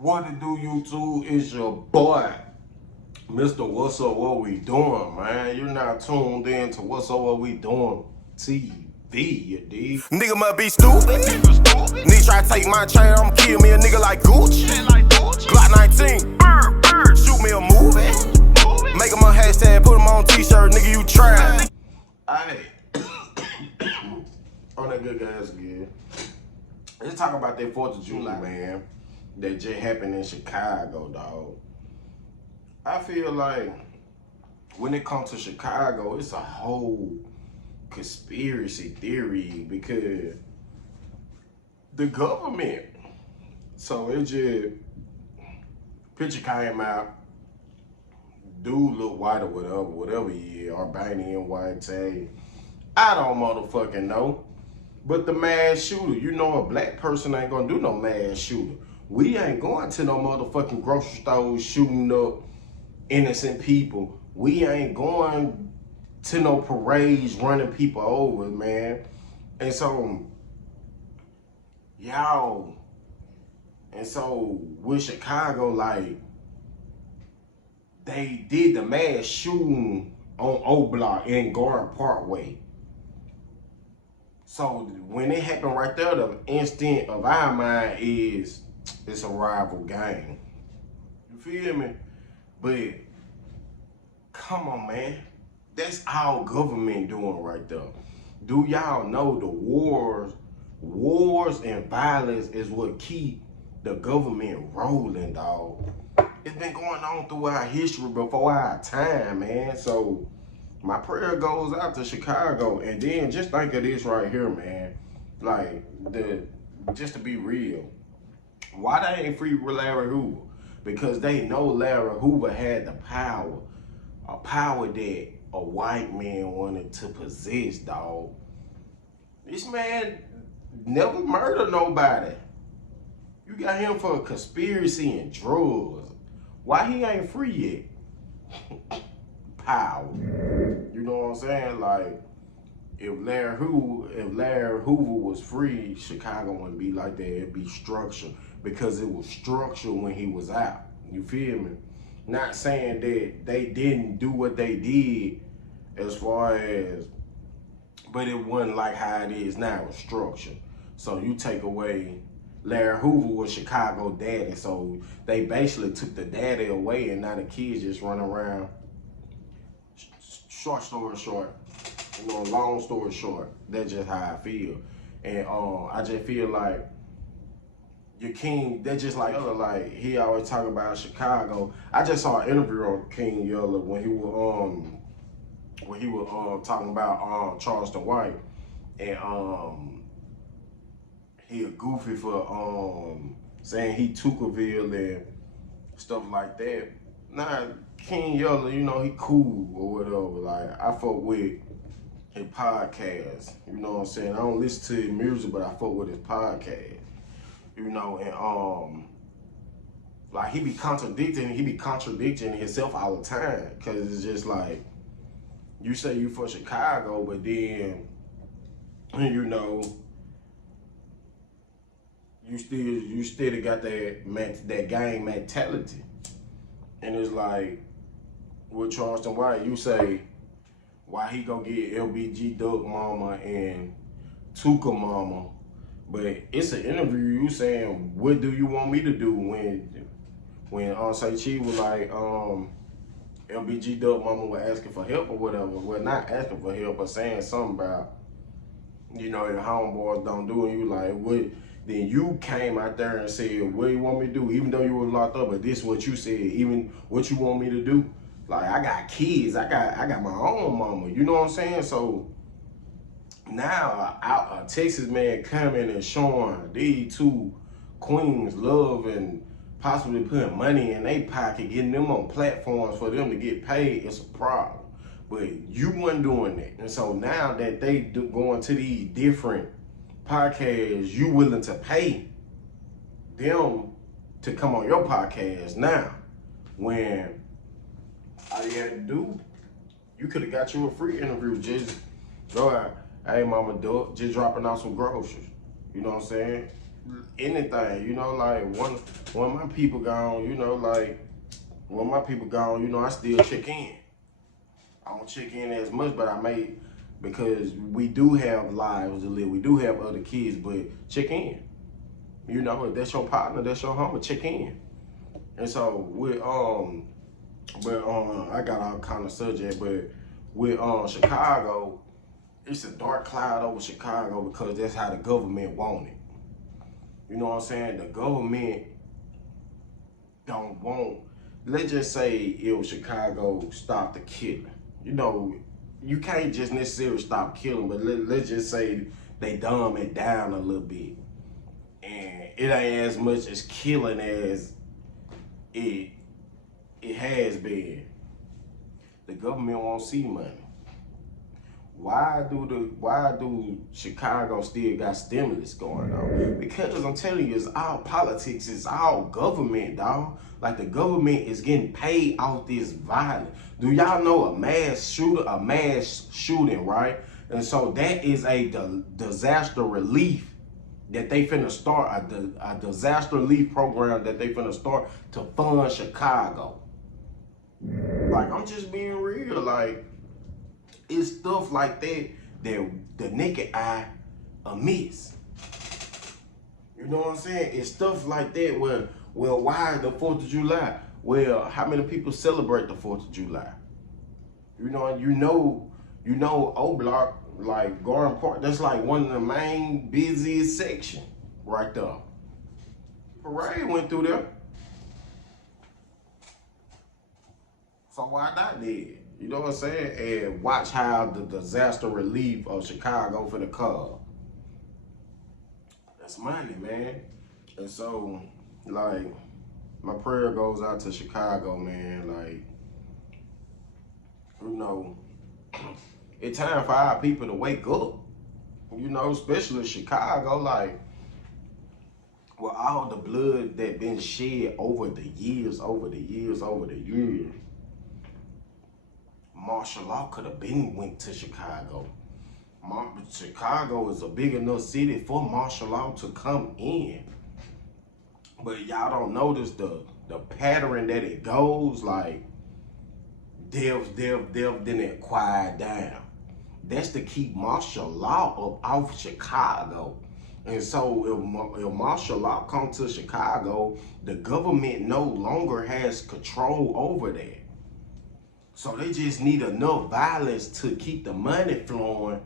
What to do, YouTube? It's your boy, Mr. What's Up, What We Doing, man. You're not tuned in to What's Up, What We Doing TV, you dig? Nigga must be stupid. Nigga try to take my chain, I'ma kill me a nigga like Gucci. Glock 19, shoot me a movie. Make him a hashtag, put him on t-shirt, nigga, you try. Hey, on that good guys again. Let's talk about that 4th of July, man. That just happened in Chicago, dog. I feel like when it comes to Chicago, it's a whole conspiracy theory because the government. So it just, picture came out, dude look white or whatever he is, Albanian, white, say, I don't motherfucking know. But the mass shooter, you know a black person ain't gonna do no mass shooter. We ain't going to no motherfucking grocery stores shooting up innocent people. We ain't going to no parades running people over, man. And so, y'all, with Chicago, like, they did the mass shooting on O Block in Garden Parkway. So when it happened right there, the instinct of our mind is it's a rival gang. You feel me? But come on, man. That's all government doing right there. Do y'all know the wars and violence is what keep the government rolling, dog? It's been going on throughout history before our time, man. So my prayer goes out to Chicago. And then just think of this right here, man. Like, just to be real, why they ain't free Larry Hoover? Because they know Larry Hoover had the power, a power that a white man wanted to possess, dog. This man never murdered nobody. You got him for conspiracy and drugs. Why he ain't free yet? Power. You know what I'm saying? Like, if Larry Hoover was free, Chicago wouldn't be like that. It'd be structured because it was structured when he was out. You feel me? Not saying that they didn't do what they did as far as, but it wasn't like how it is now. It was structured. So you take away, Larry Hoover was Chicago daddy, so they basically took the daddy away and now the kids just run around. Short story short, you know, long story short, that's just how I feel. And I just feel like your king, that's just like he always talk about Chicago. I just saw an interview on King Yeller when he was talking about Charleston White, and he a goofy for saying he Tuckerville and stuff like that. Nah, King Yeller, you know, he cool or whatever. Like, I fuck with his podcast. You know what I'm saying? I don't listen to his music, but I fuck with his podcast. You know, and like, he be contradicting himself all the time. Cause it's just like, you say you from Chicago, but then, you know, you still got that gang mentality. And it's like, with Charleston White, you say, why he gonna get LBG Duck Mama and Tuka Mama, but it's an interview you saying, what do you want me to do when say Chi was like, LBG Duck Mama was asking for help or whatever. Well, not asking for help, but saying something about, you know, your homeboys don't do it. You like, what? Then you came out there and said, what do you want me to do? Even though you were locked up, but this is what you said, even what you want me to do. Like, I got kids, I got my own mama, you know what I'm saying? So now a Texas man coming and showing these two queens love and possibly putting money in their pocket, getting them on platforms for them to get paid, it's a problem. But you wasn't doing that. And so now that they going to these different podcasts, you willing to pay them to come on your podcast now, when all you had to do, you could have got you a free interview. Just go out, hey mama duck, just dropping out some groceries. You know what I'm saying? anything, you know, like when my people gone, you know, like when my people gone, you know, I still check in. I don't check in as much, but I may, because we do have lives to live. We do have other kids, but check in. You know, if that's your partner, that's your homie, check in. And so with I got all kind of subject, but with Chicago, it's a dark cloud over Chicago because that's how the government want it. You know what I'm saying? The government don't want, let's just say if Chicago stopped the killing. You know, you can't just necessarily stop killing, but let's just say they dumb it down a little bit. And it ain't as much as killing as it has been. The government won't see money. Why do Chicago still got stimulus going on? Because I'm telling you, it's all politics, it's all government, dog. Like the government is getting paid off this violence. Do y'all know a mass shooting, right? And so that is a disaster relief that they finna start, a disaster relief program that they finna start to fund Chicago. Like, I'm just being real, like, it's stuff like that that the naked eye miss. You know what I'm saying? It's stuff like that where, well, why the 4th of July? Well, how many people celebrate the 4th of July? You know, O Block, like Garden Park, that's like one of the main busiest sections right there. Parade went through there. So why not then? You know what I'm saying? And watch how the disaster relief of Chicago for the car. That's money, man. And so, like, my prayer goes out to Chicago, man. Like, you know, it's time for our people to wake up. You know, especially Chicago, like, with all the blood that been shed over the years, martial law could have been went to Chicago. Chicago is a big enough city for martial law to come in. But y'all don't notice the pattern that it goes, like death, then it quiet down. That's to keep martial law up off Chicago. And so if martial law comes to Chicago, the government no longer has control over that. So they just need enough violence to keep the money flowing,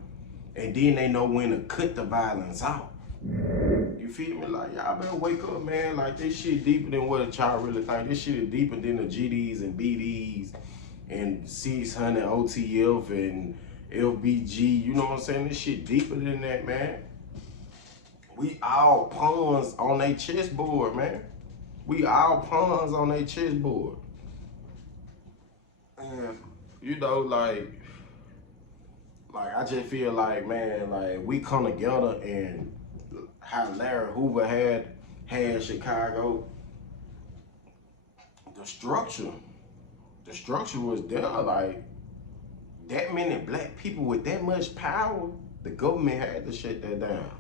and then they know when to cut the violence out. You feel me? Like, y'all better wake up, man. Like, this shit deeper than what y'all really think. This shit is deeper than the GDs and BDs and 600 OTF and LBG. You know what I'm saying? This shit deeper than that, man. We all pawns on their chessboard, man. We all pawns on their chessboard. And, you know, like I just feel like, man, like we come together, and how Larry Hoover had Chicago, the structure was there. Like, that many black people with that much power, the government had to shut that down.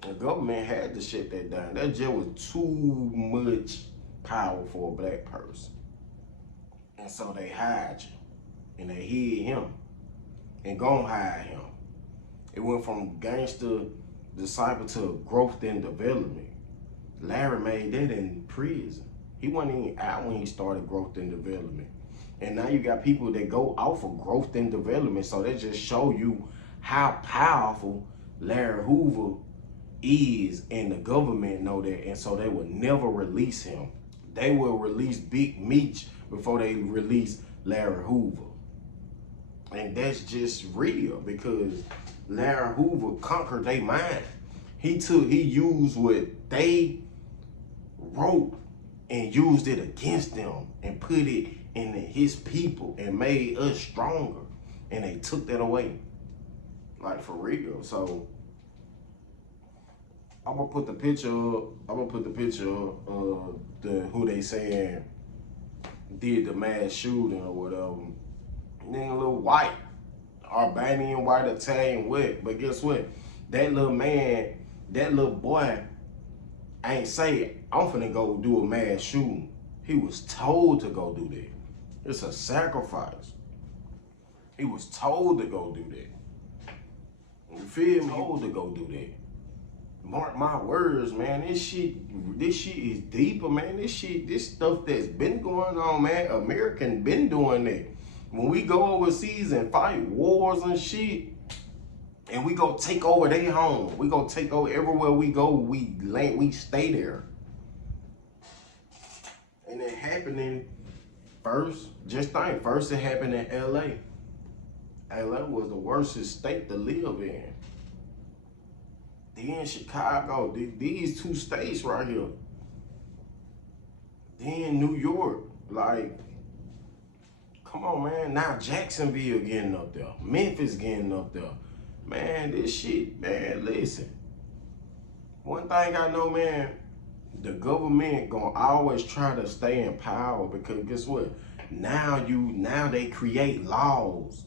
The government had to shut that down. That just was too much power for a black person. And so they hide you, and they hid him, and gon' hide him. It went from gangster disciple to growth and development. Larry made that in prison. He wasn't even out when he started growth and development. And now you got people that go off of growth and development, so they just show you how powerful Larry Hoover is, and the government know that, and so they will never release him. They will release Big Meech before they release Larry Hoover. And that's just real, because Larry Hoover conquered their mind. He used what they wrote and used it against them and put it in his people and made us stronger. And they took that away. Like, for real. So I'm gonna put the picture up of who they saying did the mass shooting or whatever. Nigga, little white, Albanian white, Italian white. But guess what? That little man, that little boy I ain't say, I'm finna go do a mass shooting. He was told to go do that. It's a sacrifice. He was told to go do that. You feel me? Told to go do that. Mark my words, man. This shit is deeper, man. This stuff that's been going on, man. American been doing that. When we go overseas and fight wars and shit, and we go take over their home, we go take over everywhere we go, we stay there. And it happening first, just think, first it happened in LA. LA was the worst state to live in. Then Chicago, these two states right here. Then New York, like, come on, man. Now Jacksonville getting up there. Memphis getting up there. Man, this shit, man, listen. One thing I know, man, the government gonna always try to stay in power because guess what? Now they create laws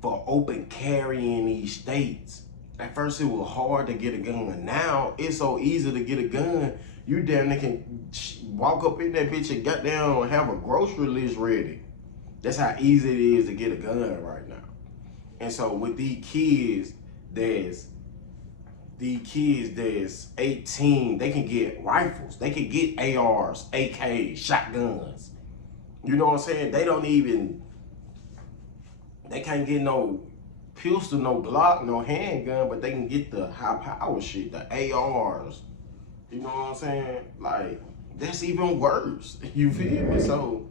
for open carry in these states. At first it was hard to get a gun. Now it's so easy to get a gun. You damn near can walk up in that bitch and goddamn have a grocery list ready. That's how easy it is to get a gun right now. And so with these kids that's 18, they can get rifles. They can get ARs, AKs, shotguns. You know what I'm saying? They can't get no pistol, no Glock, no handgun, but they can get the high power shit, the ARs. You know what I'm saying? Like, that's even worse. You feel me? So,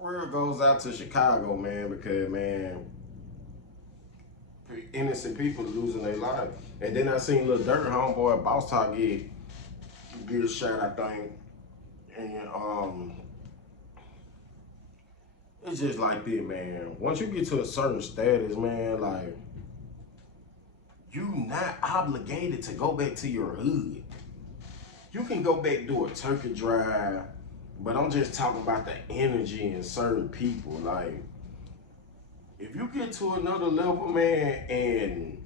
prayer goes out to Chicago, man, because, man, innocent people losing their lives. And then I seen Lil Durk, homeboy, Boss Talk get a shot, I think. And, it's just like this, man. Once you get to a certain status, man, like, you not obligated to go back to your hood. You can go back and do a turkey drive, but I'm just talking about the energy in certain people. Like, if you get to another level, man, and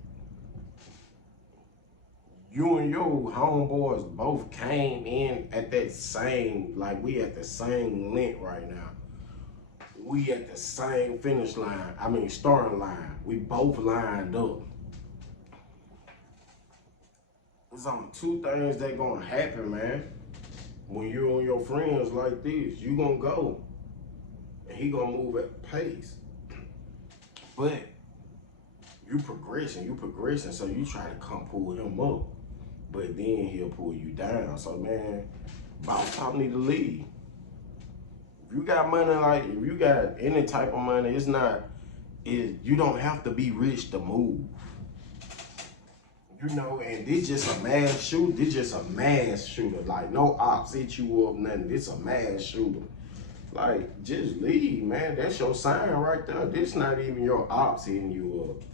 you and your homeboys both came in at that same, like, we at the same length right now. We at the same finish line, starting line. We both lined up. There's only two things that gonna happen, man. When you and your friends like this, you gonna go. And he gonna move at pace. But you progressing, so you try to come pull him up. But then he'll pull you down. So, man, Boss Talk need to leave. If you got money, like, if you got any type of money, you don't have to be rich to move. You know, and this just a mass shooter. This just a mass shooter. Like, no ops hit you up, nothing. This a mass shooter. Like, just leave, man. That's your sign right there. This not even your ops hitting you up.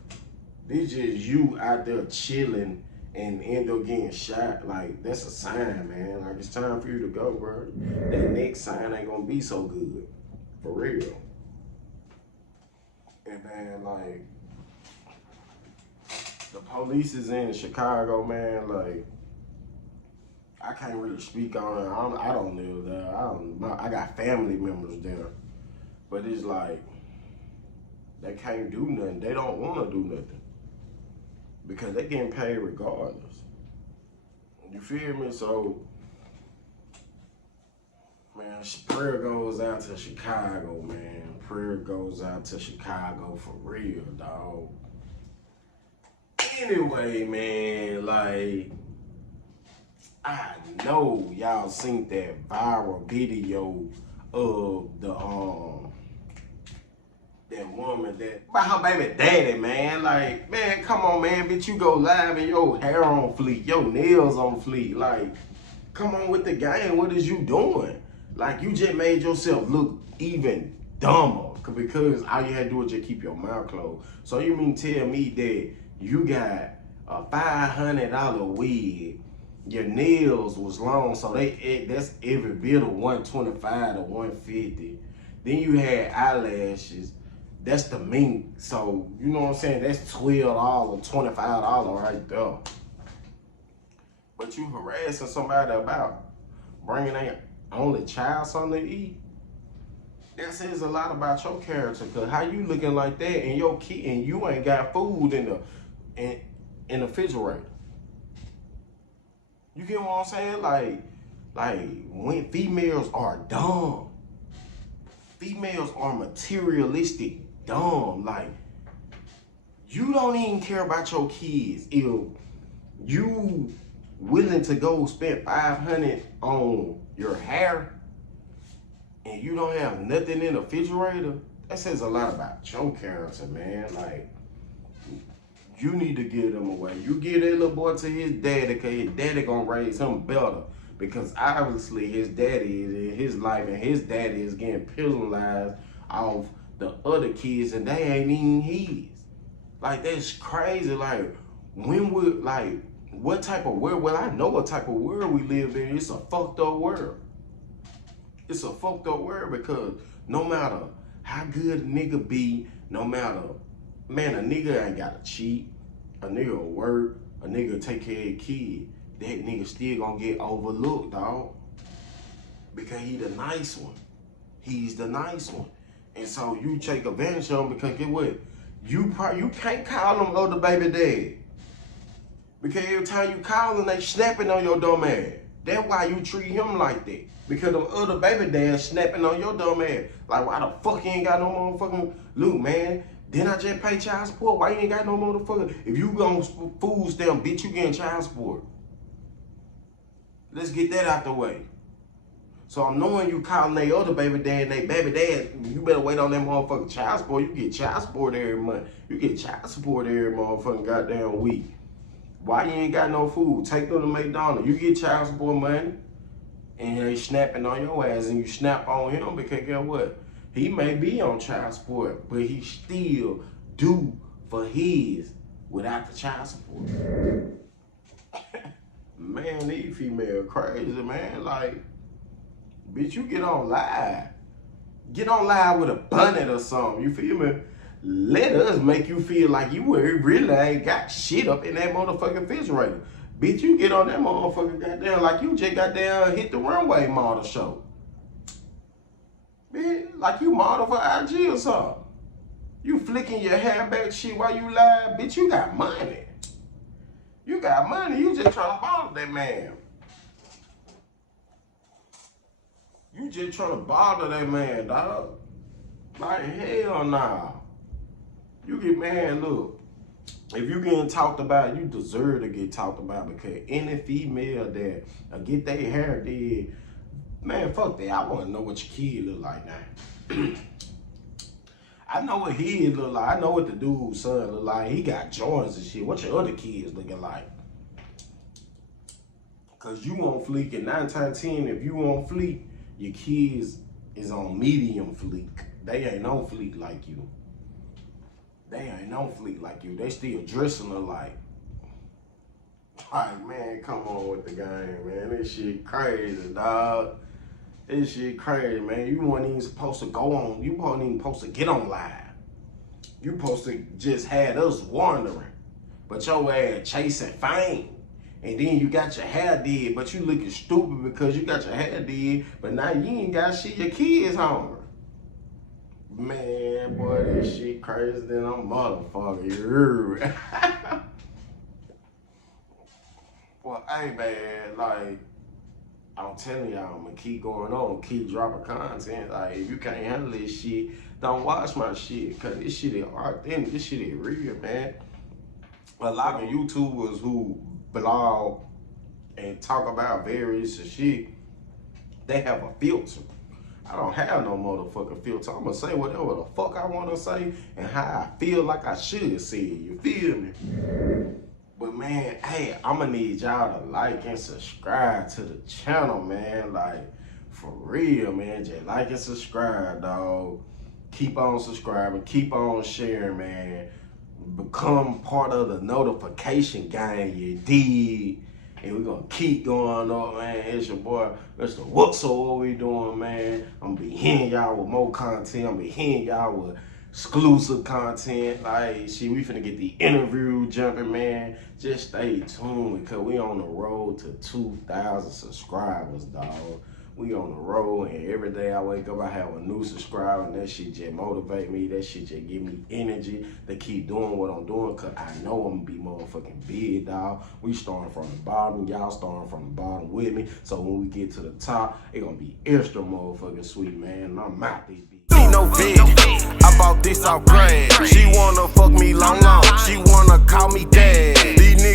This just you out there chilling and end up getting shot. Like, that's a sign, man. Like, it's time for you to go, bro. That next sign ain't gonna be so good. For real. And man, like, the police is in Chicago, man. Like, I can't really speak on it. I don't live there. I got family members there. But it's like, they can't do nothing. They don't want to do nothing. Because they getting paid regardless. You feel me? So, man, prayer goes out to Chicago, man. Prayer goes out to Chicago for real, dog. Anyway, man, like, I know y'all seen that viral video of that woman about her baby daddy, man. Like, man, come on, man, bitch, you go live and your hair on fleek, your nails on fleek. Like, come on with the game. What is you doing? Like, you just made yourself look even dumber because all you had to do was just keep your mouth closed. So you mean tell me that you got a $500 wig, your nails was long, so that's every bit of $125 to $150. Then you had eyelashes, that's the mink. So you know what I'm saying? That's $12, $25 right there. but you harassing somebody about bringing their only child something to eat. That says a lot about your character, cause how you looking like that and your kid and you ain't got food in the refrigerator. You get what I'm saying? Like when females are dumb. Females are materialistic dumb. Like, you don't even care about your kids if you willing to go spend $500 on your hair and you don't have nothing in the refrigerator. That says a lot about your character, man. Like, you need to give them away. You give that little boy to his daddy, because his daddy gonna raise him better. Because obviously his daddy is in his life and his daddy is getting penalized off the other kids and they ain't even his. Like, that's crazy. Like, when would, like, what type of world? Well, I know what type of world we live in. It's a fucked up world. It's a fucked up world because no matter how good a nigga be, no matter, man, a nigga ain't gotta cheat. A nigga will work. A nigga will take care of his kid. That nigga still gonna get overlooked, dog. Because he the nice one. He's the nice one. And so you take advantage of him because get what? You can't call them other baby dad. Because every time you call them, they snapping on your dumb ass. That's why you treat him like that. Because the other baby dads snapping on your dumb ass. Like, why the fuck you ain't got no motherfucking look, man? Didn't I just pay child support? Why you ain't got no motherfucker? If you gonna food stamp, bitch, you getting child support. Let's get that out the way. So I'm knowing you calling they other baby dad and they baby dad, you better wait on that motherfucking child support. You get child support every month. You get child support every motherfucking goddamn week. Why you ain't got no food? Take them to McDonald's. You get child support money and they snapping on your ass and you snap on him because guess what? He may be on child support, but he still due for his without the child support. Man, these females crazy, man. Like, bitch, you get on live. Get on live with a bonnet or something, you feel me? Let us make you feel like you really ain't got shit up in that motherfucking refrigerator. Bitch, you get on that motherfucker goddamn like you just goddamn hit the runway model show. Bitch, like you model for IG or something. You flicking your hair back shit while you live, bitch, you got money. You got money, you just trying to bother that man. You just trying to bother that man, dog. Like, hell nah. You get, man, look. If you getting talked about, you deserve to get talked about because any female that get their hair did, man, fuck that. I want to know what your kid look like now. I know what he look like. I know what the dude's son look like. He got joints and shit. What your other kids looking like? Cause you want fleek, and 9 times 10, if you want fleek, your kids is on medium fleek. They ain't on fleek like you. They ain't on fleek like you. They still dressing alike. Like, man, come on with the game, man. This shit crazy, dog. This shit crazy, man. You weren't even supposed to go on. You weren't even supposed to get on live. You supposed to just had us wondering. But your ass chasing fame. And then you got your hair did, but you looking stupid because you got your hair did, but now you ain't got shit. Your kids hungry. Man, boy, this shit crazy than a motherfucker. You heard? Well, hey, man, like, I'm telling y'all, I'm gonna keep going on, keep dropping content. Like, if you can't handle this shit, don't watch my shit, cause this shit is authentic, this shit is real, man. A lot of YouTubers who blog and talk about various shit, they have a filter. I don't have no motherfucking filter. I'm gonna say whatever the fuck I wanna say and how I feel like I should say it, you feel me? But man, hey, I'm gonna need y'all to like and subscribe to the channel, man. Like, for real, man. Just like and subscribe, dog. Keep on subscribing, keep on sharing, man. Become part of the notification gang, you dig? And we're gonna keep going up, man. It's your boy, Mr. What's so what we doing, man? I'm gonna be hitting y'all with more content. I'm gonna be hitting y'all with exclusive content. Like, shit, we finna get the interview jumping, man. Just stay tuned because we on the road to 2,000 subscribers, dog. We on the road, and every day I wake up, I have a new subscriber, and that shit just motivate me. That shit just give me energy to keep doing what I'm doing, because I know I'm going to be motherfucking big, dog. We starting from the bottom. Y'all starting from the bottom with me. So when we get to the top, it going to be extra motherfucking sweet, man. And I'm out this bitch. See no vid. I bought this off grade. She wanna fuck me long. She wanna call me dad. These niggas